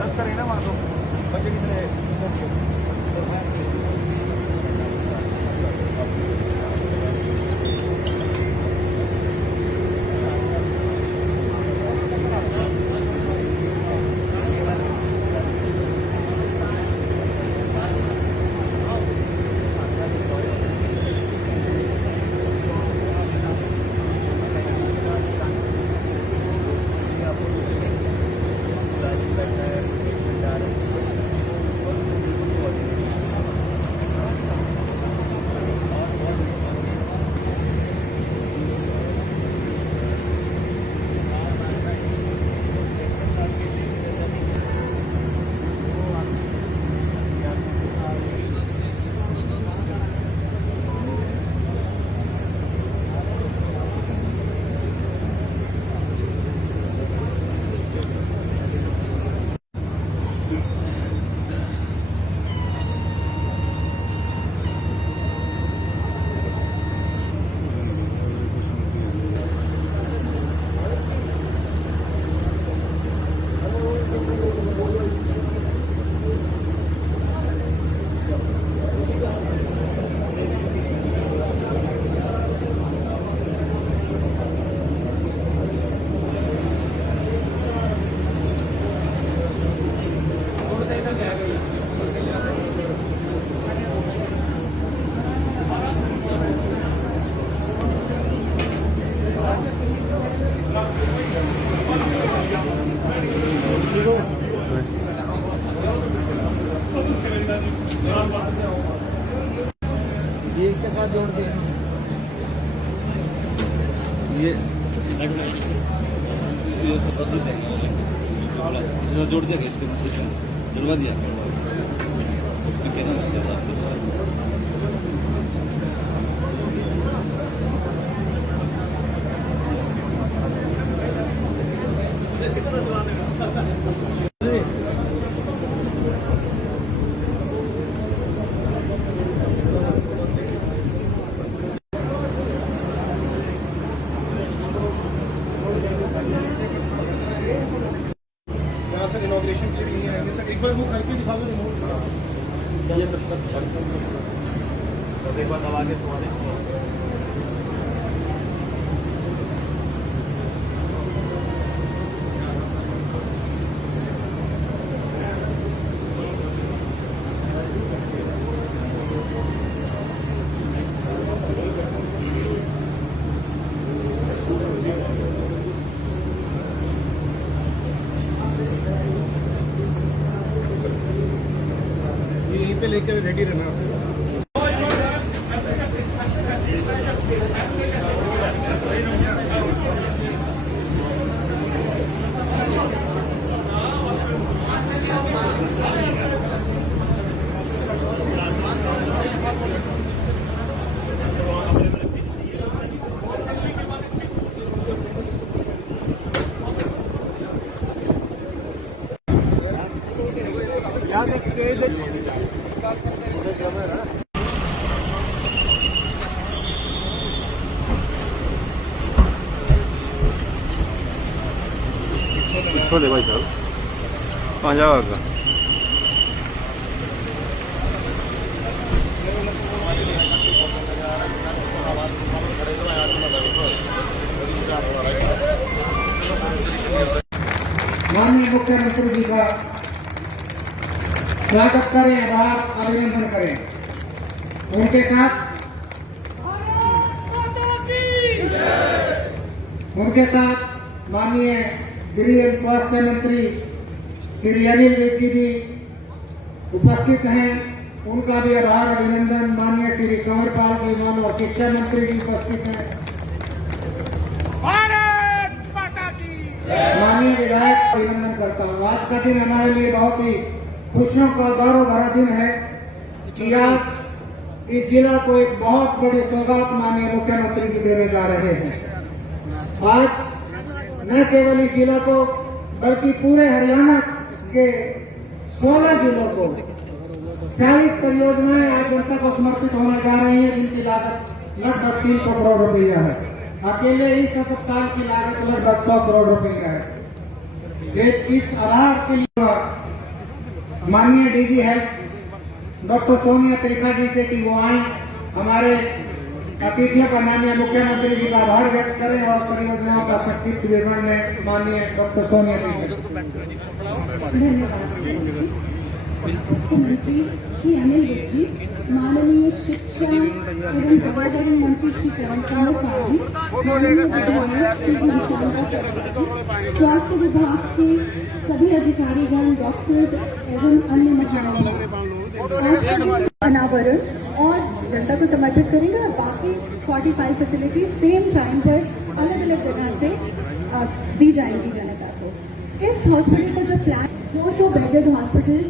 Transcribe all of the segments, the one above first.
10 करें ना वहाँ तो बच्चे कितने ये इसके साथ जोड़ते हैं ये सब बदलते हैं इसमें जोड़ दिया इसको जुड़वा दिया सर इनॉग्रेशन के लिए नहीं आएंगे सर, एक बार वो करके दिखा दो रिमोट। ये सब एक बार दबा के थोड़ा यहीं पे लेकर रेडी रहना। छोड़े भाई साहब कहाँ जाओगा माननीय मुख्यमंत्री जी का स्वागत करें, आभार अभिनंदन करें। उनके साथ माननीय गृह एवं स्वास्थ्य मंत्री श्री अनिल विज जी भी उपस्थित हैं, उनका भी आभार अभिनंदन। माननीय श्री कंवरपाल जी और शिक्षा मंत्री जी उपस्थित हैं। माननीय विधायक अभिनंदन करता हूँ। आज का दिन हमारे लिए बहुत ही खुशियों का गौरव भरा दिन है कि आज इस जिला को एक बहुत बड़ी सौगात माननीय मुख्यमंत्री जी देने जा रहे हैं। आज न केवल इस जिला को बल्कि पूरे हरियाणा के 16 जिलों को 40 परियोजनाएं आज जनता को समर्पित होने जा रही हैं, जिनकी लागत लगभग 300 करोड़ रुपया है। अकेले इस अस्पताल की लागत लगभग 100 करोड़ रुपए का है। इस आधार के लिए माननीय DG health doctor Sonia Trikha ji से कि वो आए, हमारे अतिथियों का माननीय मुख्यमंत्री जी का आभार व्यक्त करें और परियोजनाओं का संक्षिप्त विवरण में माननीय डॉक्टर सोनिया जी। मुख्यमंत्री श्री अनिल विज जी, माननीय शिक्षा एवं प्रवर्तन मंत्री श्री पवन कुमार जी, माननीय विधायक श्री घनश्याम जी, स्वास्थ्य विभाग के सभी अधिकारीगण, डॉक्टर्स एवं अन्य महानुभाव अनावरण और जनता को समर्पित करेंगे और बाकी 45 फैसिलिटीज सेम टाइम पर अलग अलग जगह से दी जाएंगी जनता को। इस हॉस्पिटल का जो प्लान 200 बेडेड हॉस्पिटल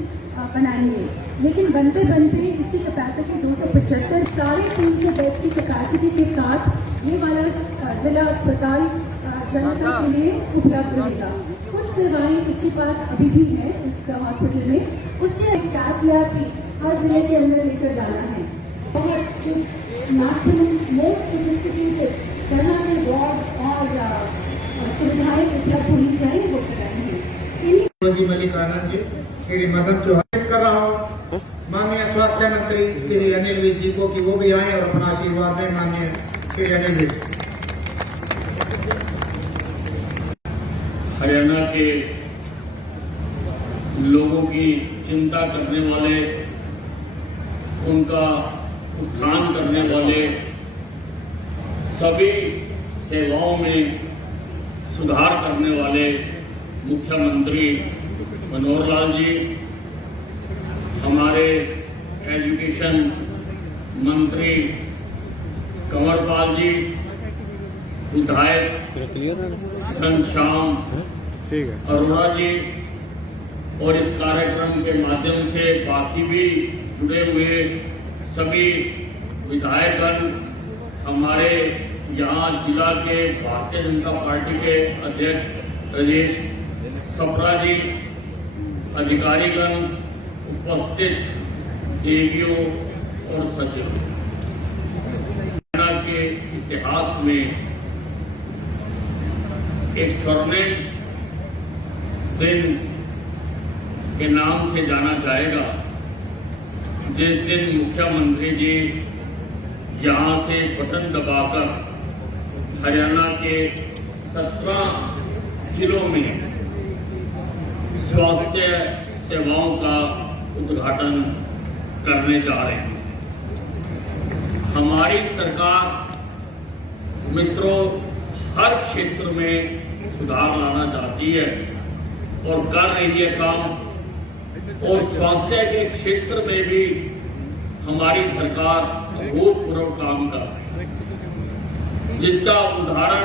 बनाएंगे, लेकिन बनते बनते इसकी कैपेसिटी 275 350 बेड्स की कैपेसिटी के साथ ये वाला जिला अस्पताल जनता के लिए उपलब्ध रहेगा। कुछ सेवाएं इसके पास अभी भी है इस हॉस्पिटल में, उसके कैथ लैब भी हर जिले के अंदर लेकर जाना है और मैक्सिमम मोस्ट सोफिस्टिकेटेड तरह से वार्ड और सुविधाएं उपलब्ध होनी चाहिए वो कराएंगे। जी मलिक आनंद जी, श्री मदन चौहान कर रहा हूँ माननीय स्वास्थ्य मंत्री श्री अनिल विज जी को कि वो भी आए और अपना आशीर्वाद दें। माननीय श्री अनिल विज। हरियाणा के लोगों की चिंता करने वाले, उनका उत्थान करने वाले, सभी सेवाओं में सुधार करने वाले मुख्यमंत्री मनोहर लाल जी, हमारे एजुकेशन मंत्री कंवरपाल जी, विधायक घनश्याम अरोड़ा जी और इस कार्यक्रम के माध्यम से बाकी भी जुड़े हुए सभी विधायकगण, हमारे यहाँ जिला के भारतीय जनता पार्टी के अध्यक्ष राजेश सप्रा जी, अधिकारीगण, उपस्थित देवियों और सचिव। हरियाणा के इतिहास में एक स्वर्णिम दिन के नाम से जाना जाएगा, जिस दिन मुख्यमंत्री जी यहां से बटन दबाकर हरियाणा के 17 जिलों में स्वास्थ्य सेवाओं का उद्घाटन करने जा रहे हैं। हमारी सरकार मित्रों हर क्षेत्र में सुधार लाना चाहती है और कर रही है काम, और स्वास्थ्य के क्षेत्र में भी हमारी सरकार अभूतपूर्व काम कर रही है, जिसका उदाहरण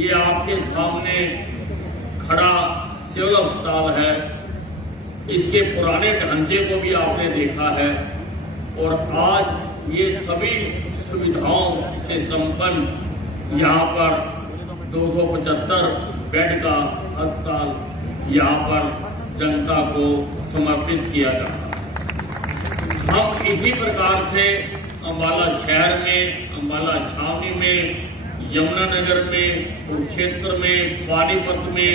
ये आपके सामने खड़ा सिविल अस्पताल है। इसके पुराने ढांचे को भी आपने देखा है और आज ये सभी सुविधाओं से संपन्न यहाँ पर 275 बेड का अस्पताल यहाँ पर जनता को समर्पित किया जाता है। हम इसी प्रकार से अम्बाला शहर में, अम्बाला छावनी में, यमुनानगर में, कुरुक्षेत्र में, पानीपत में,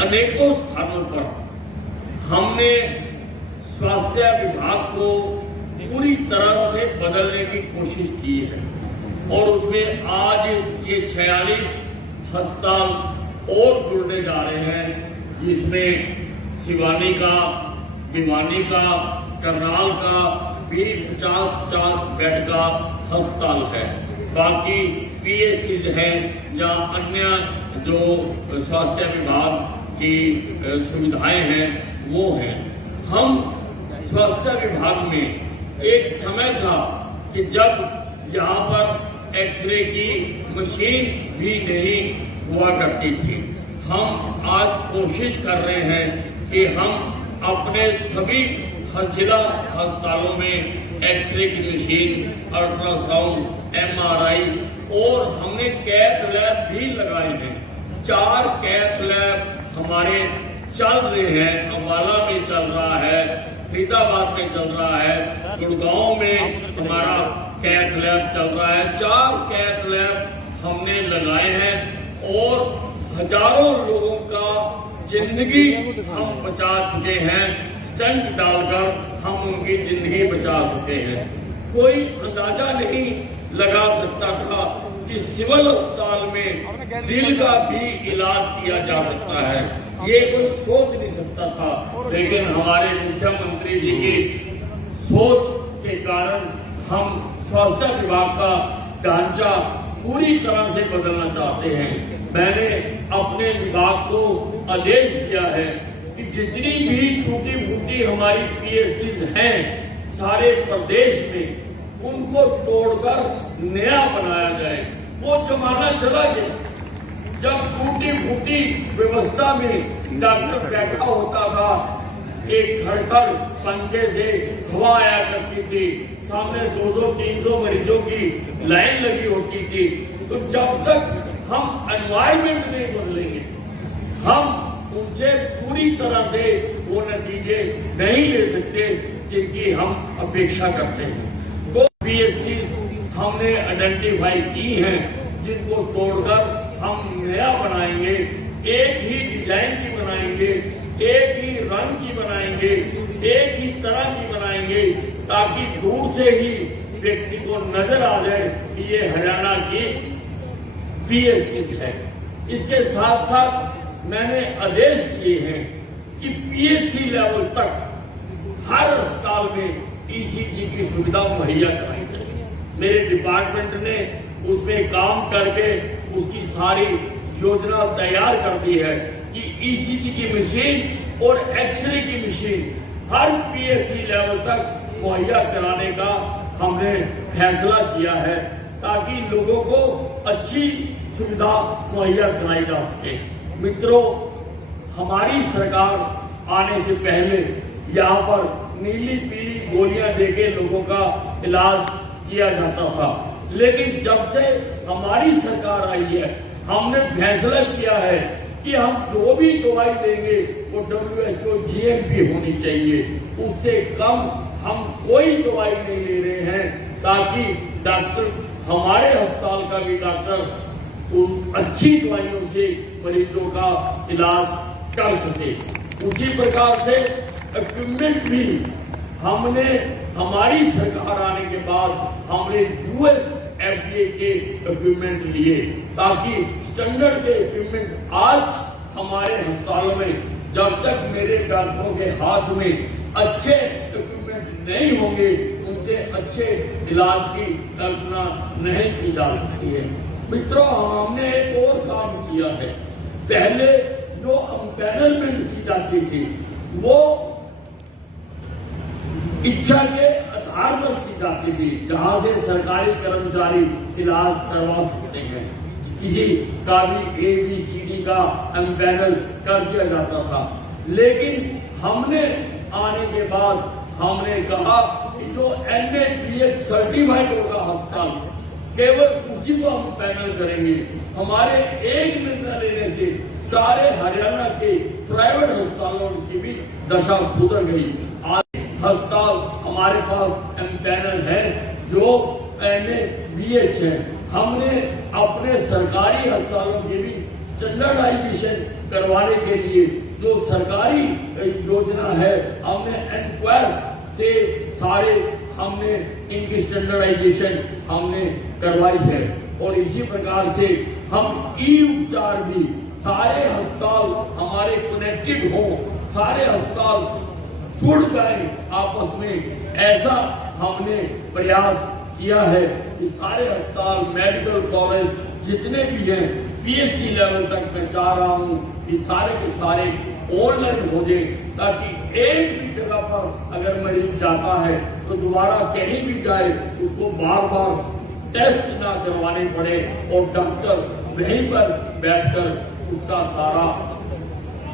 अनेकों स्थानों पर हमने स्वास्थ्य विभाग को पूरी तरह से बदलने की कोशिश की है और उसमें आज ये 46 अस्पताल और जुड़ने जा रहे हैं, जिसमें सिवानी का, भिवानी का, करनाल का भी 50-50 बेड का अस्पताल है। बाकी पीएससीज हैं जहां अन्य जो स्वास्थ्य विभाग की सुविधाएं हैं वो हैं। हम स्वास्थ्य विभाग में एक समय था कि जब यहाँ पर एक्सरे की मशीन भी नहीं हुआ करती थी। हम आज कोशिश कर रहे हैं कि हम अपने सभी जिला अस्पतालों में एक्सरे की मशीन, अल्ट्रासाउंड, एमआरआई और हमने कैथ लैब भी लगाए हैं। 4 कैथ लैब हमारे चल रहे हैं। अम्बाला में चल रहा है, फरीदाबाद में चल रहा है, गुड़गांव में हमारा कैथ लैब चल रहा है। 4 कैथ लैब हमने लगाए हैं और हजारों लोगों का जिंदगी हम बचा चुके हैं। स्टंट डालकर हम उनकी जिंदगी बचा चुके हैं। कोई अंदाजा नहीं लगा सकता था कि सिविल अस्पताल में दिल का भी इलाज किया जा सकता है, ये कोई सोच नहीं सकता था। लेकिन हमारे मुख्यमंत्री जी की सोच के कारण हम स्वास्थ्य विभाग का ढांचा पूरी तरह से बदलना चाहते हैं। मैंने अपने विभाग को आदेश दिया है कि जितनी भी टूटी फूटी हमारी पीएससीज हैं सारे प्रदेश में, उनको तोड़कर नया बनाया जाए। वो जमाना चला गया जब टूटी फूटी व्यवस्था में डॉक्टर बैठा होता था, एक खड़खड़ पंखे से हवा आया करती थी, सामने 200-300 मरीजों की लाइन लगी होती थी। तो जब तक हम एनवायरमेंट नहीं बदलेंगे, हम उनसे पूरी तरह से वो नतीजे नहीं ले सकते जिनकी हम अपेक्षा करते हैं। तो पीएससी हमने आइडेंटिफाई की हैं जिनको तोड़कर हम नया बनाएंगे, एक ही डिजाइन की बनाएंगे, एक ही रंग की बनाएंगे, एक ही तरह की बनाएंगे, ताकि दूर से ही व्यक्ति को नजर आ जाए कि ये हरियाणा की पीएससी है। इसके साथ साथ मैंने आदेश दिए हैं कि पीएससी लेवल तक हर अस्पताल में ईसीजी की सुविधा मुहैया कराई जाए। मेरे डिपार्टमेंट ने उसमें काम करके उसकी सारी योजना तैयार कर दी है कि ईसीजी की मशीन और एक्सरे की मशीन हर पीएससी लेवल तक मुहैया कराने का हमने फैसला किया है, ताकि लोगों को अच्छी सुविधा मुहैया कराई जा सके। मित्रों, हमारी सरकार आने से पहले यहाँ पर नीली पीली गोलियां देके लोगों का इलाज किया जाता था, लेकिन जब से हमारी सरकार आई है हमने फैसला किया है कि हम जो भी दवाई देंगे वो WHO GMP होनी चाहिए, उससे कम हम कोई दवाई नहीं ले रहे हैं, ताकि डॉक्टर हमारे अस्पताल का भी डॉक्टर उन अच्छी दवाइयों से मरीजों का इलाज कर सके। उसी प्रकार से इक्विपमेंट भी हमने हमारी सरकार आने के बाद हमने US FDA के इक्विपमेंट लिए, ताकि स्टैंडर्ड के इक्विपमेंट आज हमारे अस्पतालों में, जब तक मेरे डॉक्टरों के हाथ में अच्छे इक्विपमेंट नहीं होंगे उनसे अच्छे इलाज की कल्पना नहीं की जा सकती है। मित्रों, हमने एक और काम किया है। पहले जो एम्पैनलमेंट की जाती थी वो इच्छा के आधार पर की जाती थी, जहां से सरकारी कर्मचारी इलाज करवा सकते हैं। किसी का भी ABCD का एम्पैनल कर दिया जाता था, लेकिन हमने आने के बाद हमने कहा कि जो NABH सर्टिफाइड होगा अस्पताल, केवल उसी को हम पैनल करेंगे। हमारे एक निर्णय लेने से सारे हरियाणा के प्राइवेट अस्पतालों की भी दशा सुधर गई। आज अस्पताल हमारे पास एम्पैनल है जो NABH है। हमने अपने सरकारी अस्पतालों की भी स्टैंडर्डाइजेशन करवाने के लिए जो सरकारी योजना है, हमने एनक्वेस्ट से सारे हमने इनकी स्टैंडर्डाइजेशन हमने करवाई है। और इसी प्रकार से हम ई-उपचार भी सारे अस्पताल हमारे कनेक्टेड हो, सारे अस्पताल जुड़ जाए आपस में, ऐसा हमने प्रयास किया है कि सारे अस्पताल, मेडिकल कॉलेज जितने भी हैं, पीएससी लेवल तक मैं चाह रहा हूं कि सारे के सारे ऑनलाइन हो जाए, ताकि एक भी जगह पर अगर मरीज जाता है तो दोबारा कहीं भी जाए उसको बार बार टेस्ट ना करवाने पड़े और डॉक्टर वहीं पर बैठकर उसका सारा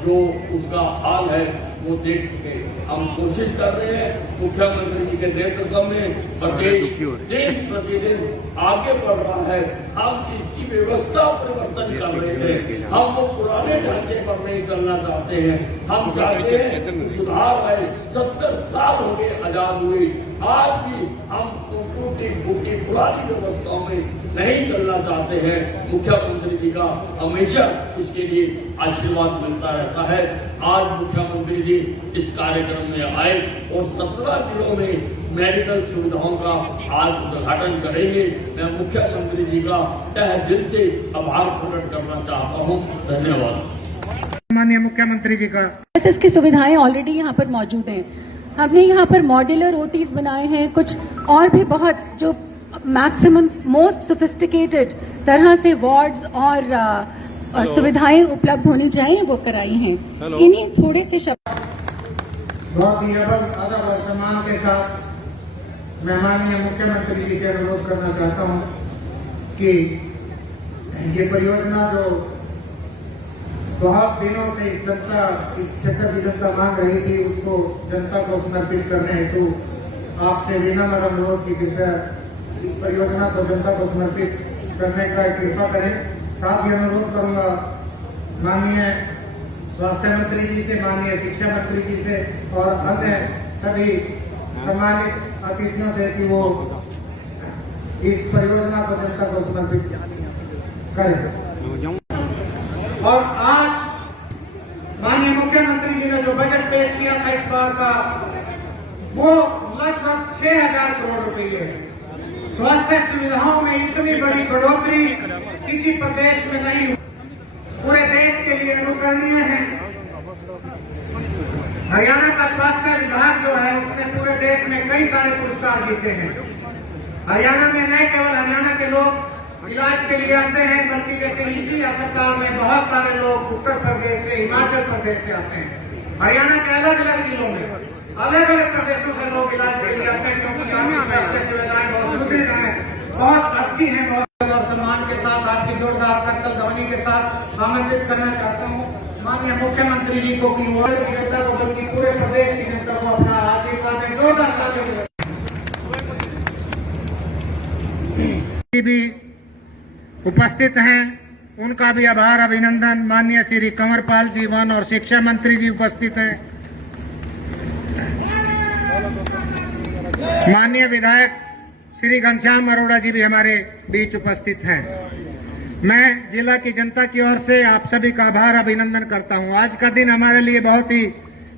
जो उसका हाल है वो देख सके। हम कोशिश कर रहे हैं मुख्यमंत्री जी के नेतृत्व में, प्रदेश दिन प्रतिदिन आगे बढ़ रहा है। हम इसकी व्यवस्था परिवर्तन कर रहे हैं, हम वो पुराने ढांचे पर नहीं चलना चाहते हैं। हम चाहते हैं सुधार आए। 70 साल हो गए आजाद हुए, आज भी हम टूटी फूटी पुरानी व्यवस्थाओं में नहीं चलना चाहते हैं, मुख्यमंत्री जी का हमेशा इसके लिए आशीर्वाद मिलता रहता है। आज मुख्यमंत्री जी इस कार्यक्रम में आए और 17 जिलों में मेडिकल सुविधाओं का आज उद्घाटन करेंगे। मैं मुख्यमंत्री जी का तहे दिल से आभार प्रकट करना चाहता हूँ। धन्यवाद। माननीय मुख्यमंत्री जी का एसएस की सुविधाएं ऑलरेडी यहाँ पर मौजूद हैं। हमने यहाँ पर मॉड्यूलर ओटीज बनाए हैं, कुछ और भी बहुत जो मैक्सिमम मोस्ट सोफिस्टिकेटेड तरह से वार्ड्स और सुविधाएं उपलब्ध होनी चाहिए वो कराई हैं। इन्हीं थोड़े से शब्द बहुत ही अदब और सम्मान के साथ मैं माननीय मुख्यमंत्री जी से अनुरोध करना चाहता हूं कि ये परियोजना जो बहुत दिनों से इस क्षेत्र की जनता मांग रही थी, उसको जनता को समर्पित करने हेतु आपसे विनम्र अनुरोध की कृपया इस परियोजना को जनता को समर्पित करने का कृपा करें। साथ ही अनुरोध करूंगा माननीय स्वास्थ्य मंत्री जी से, माननीय शिक्षा मंत्री जी से और अन्य सभी सम्मानित अतिथियों से कि वो इस परियोजना को जनता को समर्पित करें। और आज माननीय मुख्यमंत्री जी ने जो बजट पेश किया था इस बार का, वो लगभग 6,000 करोड़ रुपए है। स्वास्थ्य सुविधाओं में इतनी बड़ी बढ़ोतरी किसी प्रदेश में नहीं हुई, पूरे देश के लिए अनुकरणीय है। हरियाणा का स्वास्थ्य विभाग जो है उसने पूरे देश में कई सारे पुरस्कार जीते हैं। हरियाणा में न केवल हरियाणा के लोग इलाज के लिए आते हैं, बल्कि जैसे इसी अस्पताल में बहुत सारे लोग उत्तर प्रदेश से, हिमाचल प्रदेश से आते हैं। हरियाणा के अलग अलग जिलों में अलग अलग प्रदेशों से लोग इलाज के लिए आते हैं, क्योंकि यहाँ की स्वास्थ्य सुविधाएं बहुत सुदृढ़ हैं, बहुत अच्छी हैं। बहुत और सम्मान के साथ आपकी जोरदार कत्ल ध्वनि के साथ आमंत्रित करना चाहता हूँ माननीय मुख्यमंत्री जी को कि वो की जनता को बल्कि पूरे प्रदेश की जनता को अपना आशीर्वाद में जोरदार तालियां भी उपस्थित हैं, उनका भी आभार अभिनंदन। माननीय श्री कंवरपाल जी वन और शिक्षा मंत्री जी उपस्थित हैं। माननीय विधायक श्री घनश्याम अरोड़ा जी भी हमारे बीच उपस्थित हैं। मैं जिला की जनता की ओर से आप सभी का आभार अभिनंदन करता हूं। आज का दिन हमारे लिए बहुत ही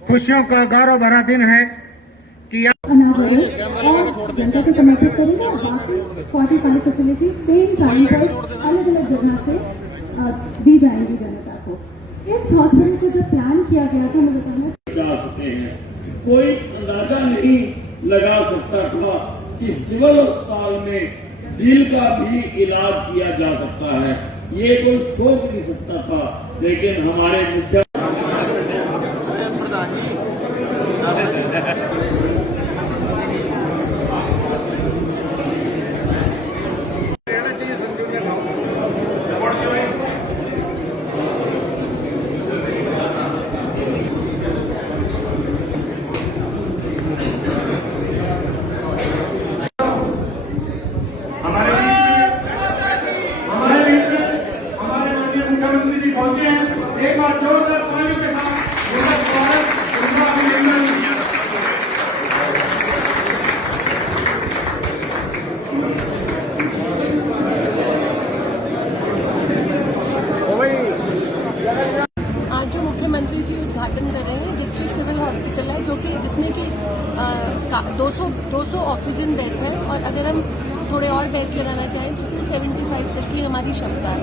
खुशियों का गौरव भरा दिन है कि और जनता को समर्पित करेंगे। बाकी 45 फैसिलिटीज सेम टाइम पर अलग अलग जगह से दी जाएंगी जनता को। इस हॉस्पिटल को जब प्लान किया गया था, मुझे कहना जा सकते हैं, कोई अंदाजा नहीं लगा सकता था कि सिविल अस्पताल में दिल का भी इलाज किया जा सकता है। ये कोई सोच नहीं सकता था, लेकिन हमारे मुख्य मुख्यमंत्री जी पहुंचे हैं। एक बार जोरदार तालियों के साथ उनका स्वागत, उनका अभिनंदन। आज जो मुख्यमंत्री जी उद्घाटन कर रहे हैं डिस्ट्रिक्ट सिविल हॉस्पिटल है, जो कि जिसमें कि 200 ऑक्सीजन बेड्स हैं, और अगर हम थोड़े और बेड्स लगाना चाहें तो 275 तक की हमारी क्षमता है।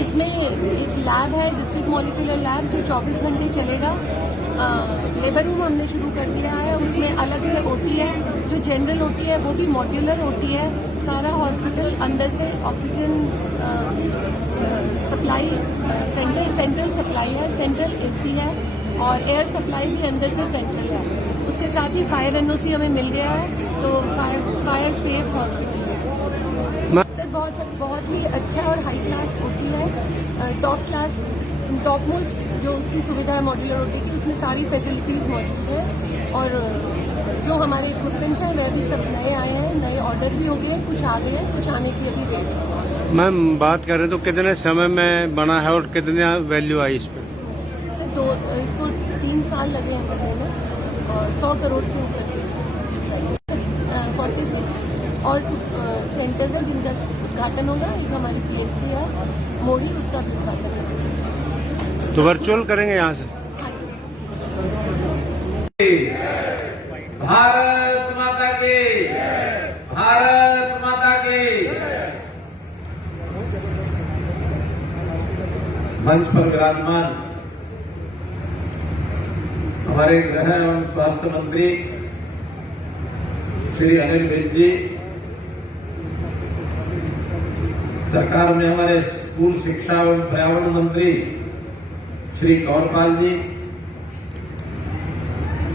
इसमें एक लैब है, डिस्ट्रिक्ट मॉलिक्यूलर लैब, जो 24 घंटे चलेगा। लेबर रूम हमने शुरू कर दिया है, उसमें अलग से ओटी है, जो जनरल ओटी है वो भी मॉड्यूलर ओटी है। सारा हॉस्पिटल अंदर से ऑक्सीजन सप्लाई सेंट्रल सप्लाई है, सेंट्रल एसी है, और एयर सप्लाई भी अंदर से सेंट्रल है। उसके साथ ही फायर एनओसी हमें मिल गया है, तो फायर सेफ हॉस्पिटल है सर। बहुत ही अच्छा और हाई क्लास ओटी है, टॉप मोस्ट जो उसकी सुविधा है मॉड्यूलर ओटी की, उसमें सारी फैसिलिटीज मौजूद है। और जो हमारे इक्विपमेंट्स हैं वह भी सब नए आए हैं, नए ऑर्डर भी हो गए हैं, कुछ आ गए हैं, कुछ आने की अभी वेट है। मैम बात करें तो कितने समय में बना है और कितने वैल्यू आई इस पर? सर इसको 3 साल लगे हैं बनने में, और 100 करोड़ से ऊपर 46 और सेंटर्स हैं जिनका उद्घाटन होगा। एक हमारी PHC है मोड़ी, उसका भी उद्घाटन होगा। तो वर्चुअल करेंगे यहाँ से? भारत माता की, भारत माता की। मंच पर विराजमान हमारे गृह एवं स्वास्थ्य मंत्री श्री अनिल विज जी, सरकार में हमारे स्कूल शिक्षा एवं पर्यावरण मंत्री श्री कंवरपाल जी,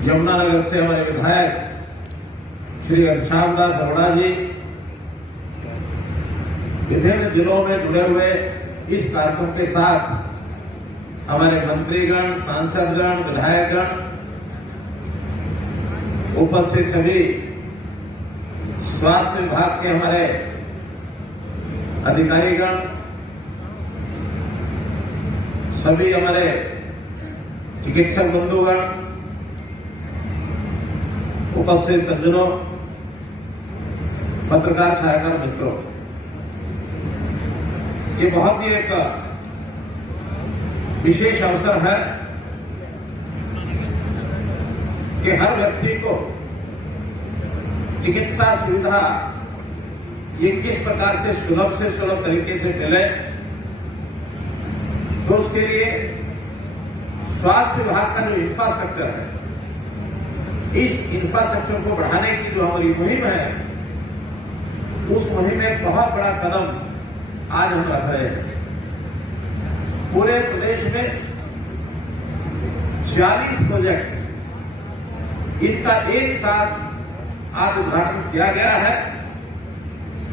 यमुनानगर से हमारे विधायक श्री घनश्याम दास अरोड़ा जी, विभिन्न जिलों में जुड़े हुए इस कार्यक्रम के साथ हमारे मंत्रीगण, सांसदगण, विधायकगण, उपस्थित सभी स्वास्थ्य विभाग के हमारे अधिकारीगण, सभी हमारे चिकित्सक बंधुगण, उपस्थित सज्जनों, पत्रकार छायाकार मित्रों, ये बहुत ही एक विशेष अवसर है कि हर व्यक्ति को चिकित्सा सुविधा ये किस प्रकार से सुलभ तरीके से मिले, तो उसके लिए स्वास्थ्य विभाग का जो इंफ्रास्ट्रक्चर है, इस इंफ्रास्ट्रक्चर को बढ़ाने की जो हमारी मुहिम है, उस मुहिम में एक बहुत बड़ा कदम आज हम रख रहे हैं। पूरे प्रदेश में 46 प्रोजेक्ट्स, इनका एक साथ आज उद्घाटन किया गया है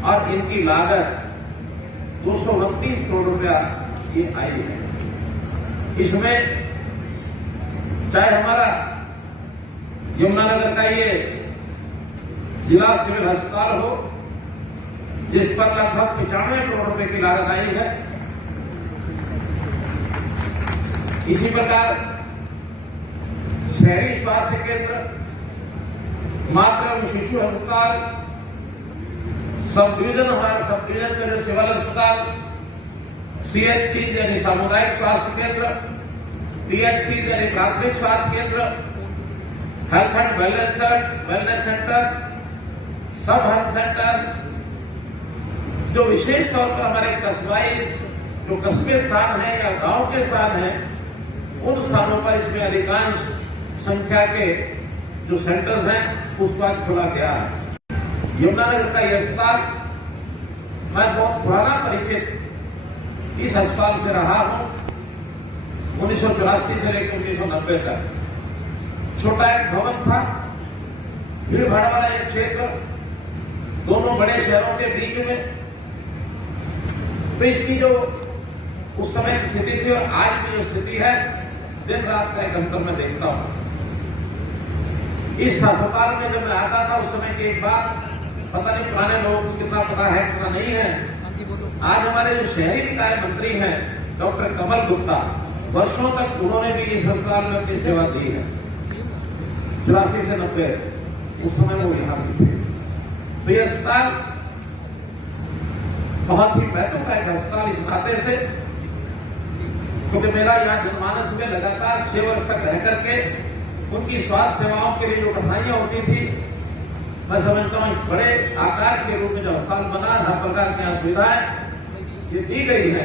और इनकी लागत 229 करोड़ रुपया ये आई है। इसमें चाहे हमारा यमुनानगर का ये जिला सिविल अस्पताल हो, जिस पर लगभग 95 करोड़ रुपए की लागत आई है, इसी प्रकार शहरी स्वास्थ्य केंद्र, मातृ एवं शिशु अस्पताल, सब डिवीजन, हमारा सब डिवीजन में जो सिविल अस्पताल, CHC यानी सामुदायिक स्वास्थ्य केंद्र, PHC यानी प्राथमिक स्वास्थ्य केंद्र, हेल्थ एंड वेलनेस सेंटर, सब हेल्थ सेंटर, जो विशेष तौर पर हमारे कस्बाई जो कस्बे स्थान है या गांव के स्थान है, उन स्थानों पर इसमें अधिकांश संख्या के जो सेंटर्स हैं उसको आज खोला गया है। यमुनानगर का यह अस्पताल, मैं बहुत पुराना परिचित इस अस्पताल से रहा हूं। 1984 से लेकर 1990 तक छोटा एक भवन था, भीड़ भाड़ वाला एक क्षेत्र, दोनों बड़े शहरों के बीच में। तो इसकी जो उस समय की स्थिति थी और आज की जो स्थिति है, दिन रात का एक अंतर मैं देखता हूं। इस अस्पताल में जब मैं आता था उस समय की एक बात, पता नहीं पुराने लोगों को कितना पता है कितना नहीं है, आज हमारे जो शहरी निकाय मंत्री हैं डॉक्टर कमल गुप्ता, वर्षों तक उन्होंने भी इस अस्पताल में अपनी सेवा दी है। 84 से 90 उस समय वो यहां भी थे। तो ये अस्पताल बहुत ही महत्व का एक अस्पताल इस नाते से, क्योंकि मेरा यहाँ जनमानस में लगातार 6 वर्ष तक रह करके उनकी स्वास्थ्य सेवाओं के लिए जो कठिनाइयां होती थी, मैं समझता हूं इस बड़े आकार के रूप में जो अस्पताल बना, हर प्रकार की यहाँ सुविधाएं ये दी गई है,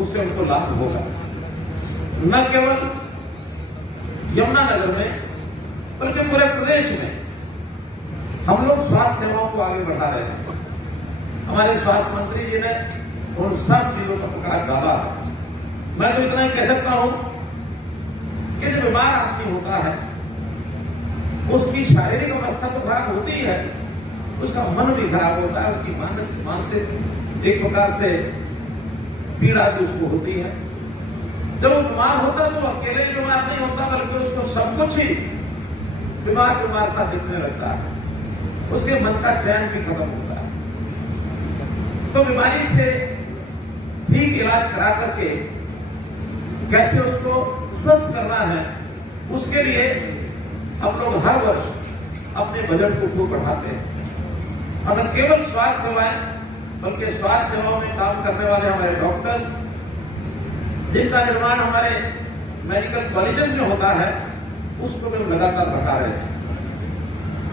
उससे उनको लाभ होगा। न केवल यमुनानगर में बल्कि पूरे प्रदेश में हम लोग स्वास्थ्य सेवाओं को आगे बढ़ा रहे हैं। हमारे स्वास्थ्य मंत्री जी ने उन सब चीजों का प्रकाश डाला। मैं तो इतना ही कह सकता हूं कि जो बीमार आदमी होता है उसकी शारीरिक अवस्था तो खराब होती ही है, उसका मन भी खराब होता है, उसकी मानसिक एक प्रकार से पीड़ा भी उसको होती है। जब वो बीमार होता है तो अकेले बीमार नहीं होता, बल्कि उसको सब कुछ ही बीमार सा दिखने लगता है, उसके मन का चैन भी खत्म होता है। तो बीमारी से ठीक इलाज करा करके कैसे उसको स्वस्थ करना है, उसके लिए हम लोग हर वर्ष अपने बजट को खूब बढ़ाते हैं। अगर केवल स्वास्थ्य सेवाएं बल्कि स्वास्थ्य सेवाओं में काम करने वाले हमारे डॉक्टर्स, जिनका निर्माण हमारे मेडिकल कॉलेजेस में होता है, उसको भी लगातार बढ़ा रहे हैं।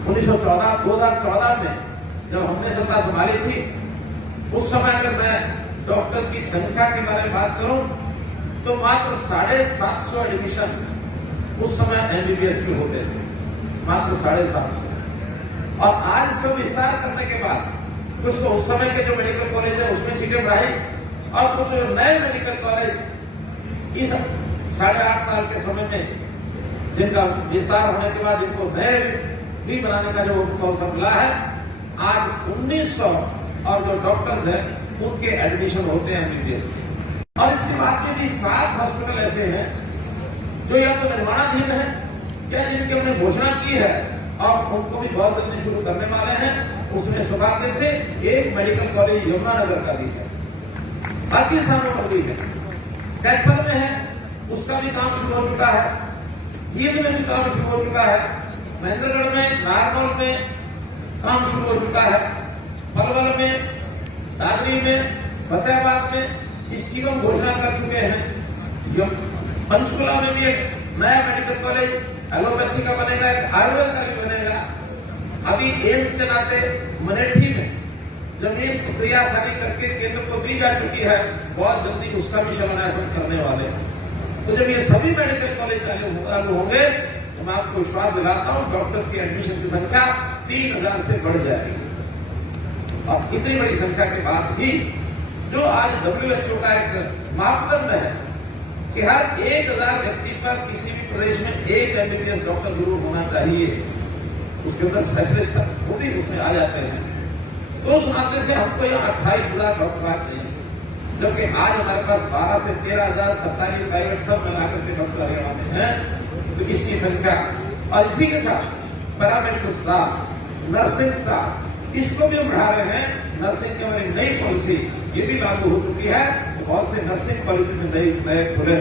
2014 में जब हमने सत्ता संभाली थी, उस समय अगर मैं डॉक्टर्स की संख्या के बारे में बात करूं तो मात्र 750 एडमिशन उस समय एमबीबीएस के होते थे, मात्र 750। और आज सब विस्तार करने के बाद कुछ तो उस समय के जो मेडिकल कॉलेज है उसमें सीटें बढ़ाई, और कुछ जो नए मेडिकल कॉलेज इस 8.5 साल के समय में जिनका विस्तार होने के बाद जिनको नए भी बनाने का जो अवसर मिला है, आज 1900 और जो डॉक्टर्स हैं उनके एडमिशन होते हैं एमबीबीएस। और इसके बाद में भी 7 हॉस्पिटल ऐसे हैं जो या तो निर्माणाधीन है या जिनकी हमने घोषणा की है और उनको भी बहुत जल्दी शुरू करने वाले हैं। उसमें सौभाग्य से एक मेडिकल कॉलेज यमुनानगर का भी है, बाकी स्थानों पर भी है। कैथल में है, उसका भी काम शुरू हो चुका है, हीर में भी काम शुरू हो चुका है, महेंद्रगढ़ में, नारनौल में काम शुरू हो चुका है, पलवल में, दादरी में, फतेहाबाद में इसकी हम घोषणा कर चुके हैं। पंचकुला में भी एक नया मेडिकल कॉलेज एलोपैथी का बनेगा, एक आयुर्वेद का भी बनेगा। अभी एम्स के नाते मनेठी में जमीन प्रक्रिया खाली करके केंद्र को दी जा चुकी है, बहुत जल्दी उसका भी शिलान्यास करने वाले हैं। तो जब ये सभी मेडिकल कॉलेज चालू होंगे तो मैं आपको विश्वास दिलाता हूं डॉक्टर्स की एडमिशन की संख्या 3000 से बढ़ जाएगी। और इतनी बड़ी संख्या के बाद भी जो आज WHO का एक मापदंड है कि हर 1000 व्यक्ति पर किसी भी प्रदेश में एक एमबीबीएस डॉक्टर जरूर होना चाहिए, उसके अंदर स्पेशलिस्ट वो भी उसमें आ जाते हैं। तो उस नाते से हमको यहाँ 28,000 डॉक्टर आते हैं, जबकि आज हमारे पास 12 से 13,000 सरकारी प्राइवेट सब मिलाकर के डॉक्टर हरियाणा में हैं। तो इसकी संख्या और इसी के साथ पैरामेडिकल स्टाफ, नर्सिंग स्टाफ, इसको भी हम बढ़ा रहे हैं। नर्सिंग की हमारी नई पॉलिसी ये भी लागू हो चुकी है, तो बहुत से नर्सिंग कॉलेज में नए खुले।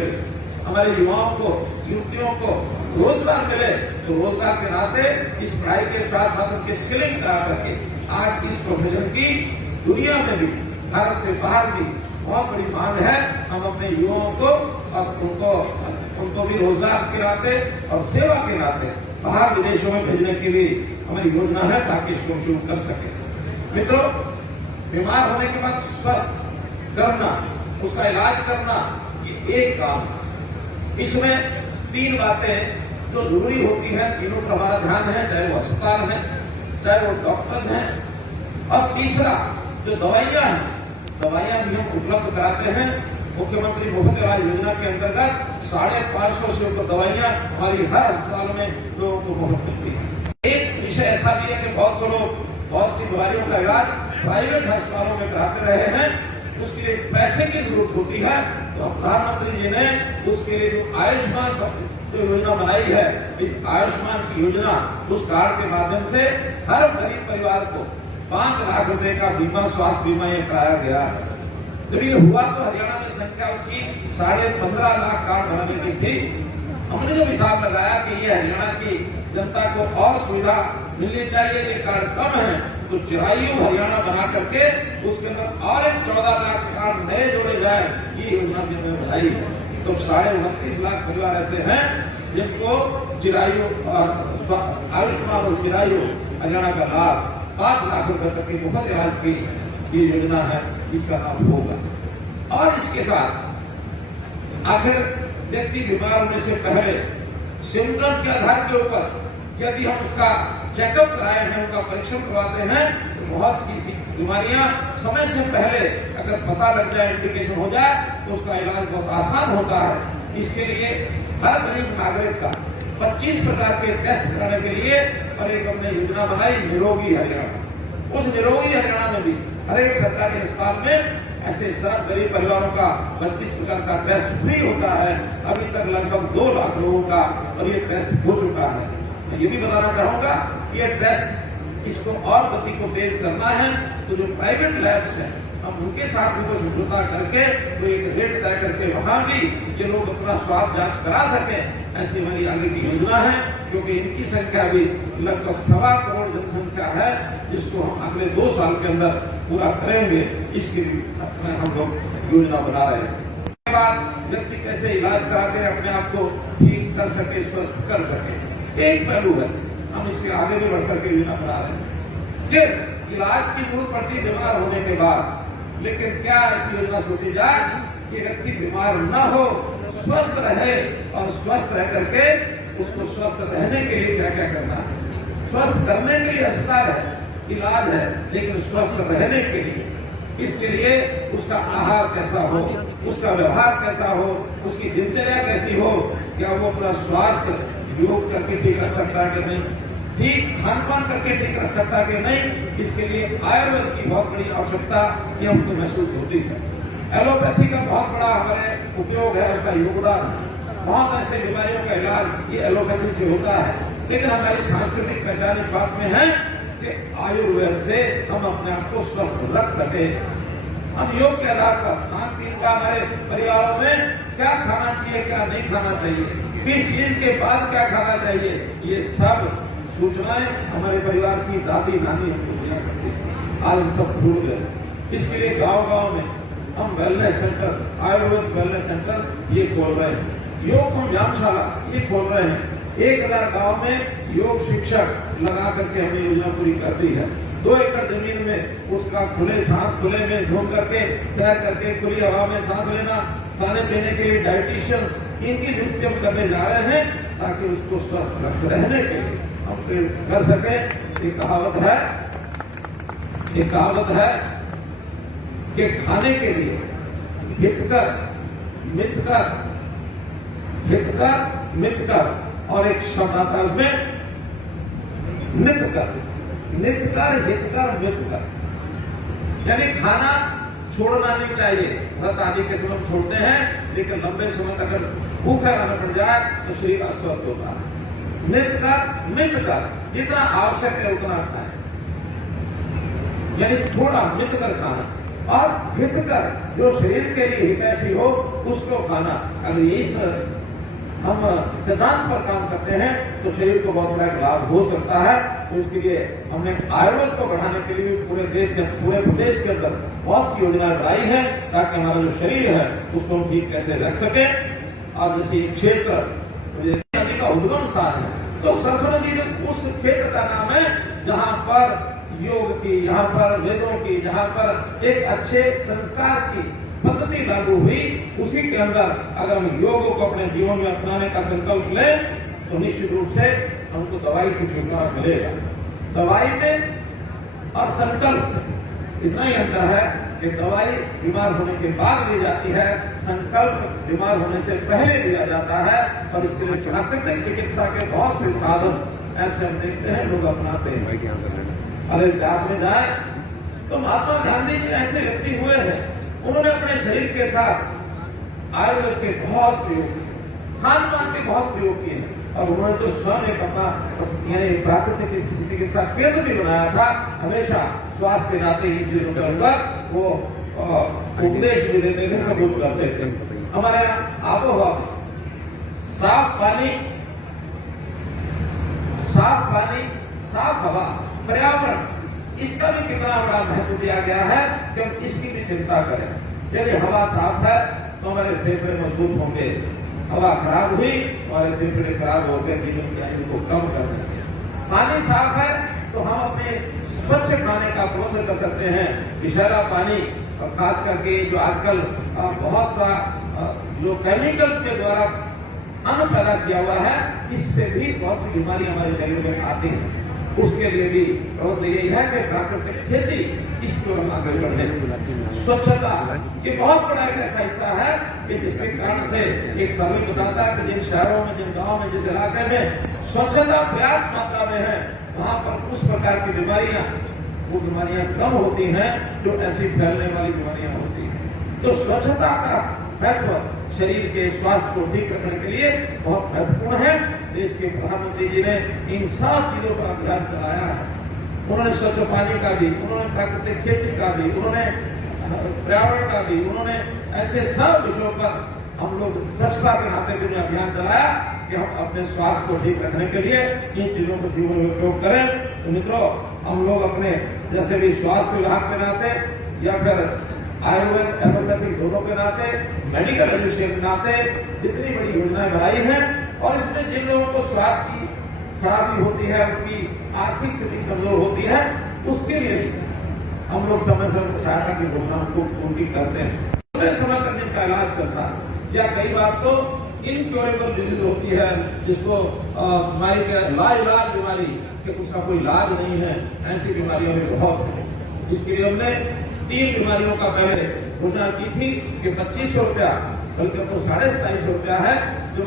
हमारे युवाओं को, युवतियों को रोजगार मिले, तो रोजगार के नाते इस पढ़ाई के साथ साथ उनकी स्किलिंग करा करके आज इस प्रोफेशन की दुनिया में भी, भारत से बाहर भी बहुत बड़ी मांग है। हम अपने युवाओं को और उनको भी रोजगार के नाते और सेवा के नाते बाहर विदेशों में भेजने की भी हमारी योजना है, ताकि इसको शुरू कर सके। मित्रों, बीमार होने के बाद स्वस्थ करना, उसका इलाज करना, ये एक काम है। इसमें 3 बातें जो जरूरी होती है, तीनों पर हमारा ध्यान है, चाहे वो अस्पताल है, चाहे वो डॉक्टर्स हैं, और तीसरा जो दवाइयां हैं, दवाइयां भी हम उपलब्ध कराते हैं। मुख्यमंत्री मुफ्त इलाज योजना के अंतर्गत 550 से ऊपर दवाइयां हमारी हर अस्पताल में लोगों को मुफ्त मिलती है। एक विषय ऐसा भी है कि बहुत से लोग बहुत सी बीमारियों का इलाज प्राइवेट अस्पतालों में कराते रहे हैं, उसके लिए पैसे की जरूरत होती है। तो प्रधानमंत्री जी ने उसके लिए जो आयुष्मान जो योजना बनाई है, इस आयुष्मान की योजना, उस कार्ड के माध्यम से हर गरीब परिवार को 5 लाख रुपए का बीमा, स्वास्थ्य बीमा ये कराया गया है। जब ये हुआ तो हरियाणा में संख्या उसकी 15.5 लाख कार्ड बनाने की थी। हमने जो हिसाब लगाया कि ये हरियाणा की जनता को और सुविधा मिलनी चाहिए, ये कार्ड कम है, तो चिरायु हरियाणा बना करके उसके अंदर और एक 14 लाख कार्ड नए जोड़े जाए, ये योजना भी हमने बनाई है। तो 29.5 लाख परिवार ऐसे हैं जिनको चिरायु और आयुष्मान और चिरायु हरियाणा का लाभ 5 लाख रुपए तक की मुफ्त इलाज की ये योजना है, इसका नाम होगा। और इसके साथ आखिर व्यक्ति बीमार होने से पहले सिम्टम्स के आधार के ऊपर यदि हम उसका चेकअप कराए हैं, उनका परीक्षण करवाते हैं, तो बहुत सी बीमारियां समय से पहले अगर पता लग जाए, इंडिकेशन हो जाए, तो उसका इलाज बहुत आसान होता है। इसके लिए हर गरीब नागरिक का 25 प्रकार के टेस्ट कराने के लिए और एक हमने योजना बनाई, निरोगी हरियाणा। उस निरोगी हरियाणा में भी हर एक सरकारी अस्पताल में ऐसे सब गरीब परिवारों का 25 प्रकार का टेस्ट फ्री होता है। अभी तक लगभग 2 लाख लोगों का और ये टेस्ट हो चुका है। मैं ये भी बताना चाहूंगा कि ये टेस्ट इसको और गति को तेज करना है, तो जो प्राइवेट लैब्स हैं अब उनके साथ भी कुछ समझौता करके तो एक रेट तय करके वहां भी ये लोग अपना स्वास्थ्य जांच करा सके, ऐसी हमारी आगे की योजना है। क्योंकि इनकी संख्या भी लगभग 1.25 करोड़ जनसंख्या है, जिसको हम अगले 2 साल के अंदर पूरा करेंगे, इसकी भी हम लोग योजना बना रहे हैं। उसके बाद व्यक्ति कैसे इलाज करा के अपने आप को ठीक कर सके, स्वस्थ कर सके, एक पहलू है। हम इसके आगे भी बढ़कर के योजना बना रहे हैं कि इलाज की जरूरत पड़ती बीमार होने के बाद, लेकिन क्या ऐसी योजना सोची जाए कि व्यक्ति बीमार न हो, स्वस्थ रहे, और स्वस्थ रह करके उसको स्वस्थ रहने के लिए क्या क्या करना है। स्वस्थ करने के लिए अस्पताल है, इलाज है, लेकिन स्वस्थ रहने के लिए, इसके लिए उसका आहार कैसा हो, उसका व्यवहार कैसा हो, उसकी दिनचर्या कैसी हो, क्या वो अपना स्वास्थ्य योग करके ठीक कर सकता है कि नहीं, ठीक खान पान करके ठीक कर सकता है कि नहीं, इसके लिए आयुर्वेद की बहुत बड़ी आवश्यकता ये हमको महसूस होती है। एलोपैथी का बहुत बड़ा हमारे उपयोग है, उसका योगदान, बहुत ऐसे बीमारियों का इलाज ये एलोपैथी से होता है। लेकिन हमारी सांस्कृतिक पहचान इस बात में है कि आयुर्वेद से हम अपने आप को स्वस्थ रख सके। हम योग के आधार पर खान पीन का हमारे परिवारों में क्या खाना चाहिए, क्या नहीं खाना चाहिए, किस चीज के बाद क्या खाना चाहिए, ये सब सूचनाएं हमारे परिवार की दादी नानी हमको दिया करती थी। आज हम सब भूल गए। इसके लिए गांव-गांव में हम wellness centre, Ayurveda wellness centre ये खोल रहे हैं, योग व्यायामशाला ये खोल रहे हैं। 1000 गांव में योग शिक्षक लगा करके हमने योजना पूरी कर दी है। 2 एकड़ जमीन में उसका खुले में घूम करके तैयार करके खुली हवा में सांस लेना, खाने पीने के लिए डाइटिशियन, इनकी नियुक्ति हम करने जा रहे हैं ताकि उसको स्वस्थ रहने के लिए हम कर सके। एक कहावत है कि खाने के लिए हितकर मितकर और एक शब्द आता है उसमें नितकर, हितकर, यानी खाना छोड़ना नहीं चाहिए। व्रत आदि के समय छोड़ते हैं, लेकिन लंबे समय तक अगर भूखा रहना पड़ जाए तो शरीर अस्वस्थ होता है। मितकर जितना आवश्यक है उतना खाएं, यानी थोड़ा मितकर खाना, और हितकर जो शरीर के लिए हितैषी हो उसको खाना। अगर इस हम सिद्धांत पर काम करते हैं तो शरीर को बहुत बड़ा लाभ हो सकता है। तो इसके लिए हमने आयुर्वेद को बढ़ाने के लिए पूरे प्रदेश के अंदर बहुत सी योजनाएं बनाई है, ताकि हमारा जो शरीर है उसको हम ठीक कैसे रख सके। और जैसे क्षेत्र नदी का उद्गम स्थान है, तो सरस्वती नदी उस क्षेत्र का नाम है जहां पर योग की, यहाँ पर वेदों की, जहाँ पर एक अच्छे संस्कार की पद्धति लागू हुई, उसी के अंदर अगर हम योग को अपने जीवन में अपनाने का संकल्प लें तो निश्चित रूप से हमको दवाई से छुटकारा मिलेगा। दवाई में और संकल्प इतना ही अंतर है कि दवाई बीमार होने के बाद ली जाती है, संकल्प बीमार होने से पहले लिया जाता है। और इसके लिए प्राकृतिक चिकित्सा के बहुत से साधन ऐसे हम देखते हैं लोग अपनाते हैं। अगर इतिहास में जाए तो महात्मा गांधी जी ऐसे व्यक्ति हुए हैं, उन्होंने अपने शरीर के साथ आयुर्वेद के बहुत प्रयोग किए, खान पान के बहुत प्रयोग किए, और उन्होंने तो स्वयं एक अपना यानी प्राकृतिक चिकित्सा केंद्र भी बनाया था। हमेशा स्वास्थ्य के नाते ही चीजों के अंदर वो उपदेश भी देते थे, सबूत करते थे। हमारे यहाँ आबोहवा, साफ पानी, साफ हवा, पर्यावरण, इसका भी कितना बड़ा महत्व दिया गया है कि हम इसकी भी चिंता करें। यदि हवा साफ है तो हमारे फेफड़े मजबूत होंगे, हवा खराब हुई हमारे फेफड़े खराब होकर जीवन की आयु को कम कर देंगे। पानी साफ है तो हम अपने स्वच्छ खाने का प्रबंध कर सकते हैं। विषैला पानी, और खास करके जो आजकल बहुत सा जो केमिकल्स के द्वारा अन्न पैदा किया हुआ है, इससे भी बहुत सी बीमारी हमारे शरीर में आती है। उसके लिए भी प्रबंध यही है कि प्राकृतिक खेती, इसको हम आगे बढ़े। स्वच्छता ये बहुत बड़ा एक ऐसा हिस्सा है कि जिसके कारण से एक सर्वे बताता है कि जिन शहरों में, जिन गांव में, जिस इलाके में स्वच्छता पर्याप्त मात्रा में है, वहां पर उस प्रकार की बीमारियां, वो बीमारियां कम होती हैं जो ऐसी फैलने वाली बीमारियां होती हैं। तो स्वच्छता का महत्व शरीर के स्वास्थ्य को ठीक रखने के लिए बहुत महत्वपूर्ण है। देश के प्रधानमंत्री जी ने इन सब चीजों पर अभियान चलाया है। उन्होंने स्वच्छ पानी का भी, उन्होंने प्राकृतिक खेती का भी, उन्होंने पर्यावरण का भी, उन्होंने ऐसे सब विषयों पर हम लोग स्वच्छता के नाते भी अभियान चलाया कि हम अपने स्वास्थ्य को ठीक रखने के लिए इन चीजों को जीवन में उपयोग करें। तो मित्रों, हम लोग अपने जैसे भी स्वास्थ्य विभाग के नाते या फिर आयुर्वेद एलोपैथिक दोनों के नाते, मेडिकल एजुकेशन के नाते जितनी बड़ी योजनाएं बनाई हैं और इसमें जिन लोगों को स्वास्थ्य की खराबी होती है, उनकी आर्थिक स्थिति कमजोर होती है, उसके लिए हम लोग समय समय सहायता की घोषणा उनकी करते हैं। समय तक जिनका इलाज चलता है या कई बार तो इनक्योरेबल डिजीज होती है, जिसको बीमारी के लाइलाज बीमारी कि उसका कोई इलाज नहीं है, ऐसी बीमारियों में बहुत है। इसके लिए हमने 3 बीमारियों का पहले घोषणा की थी कि 2500 रुपया, बल्कि तो 2750 रुपया है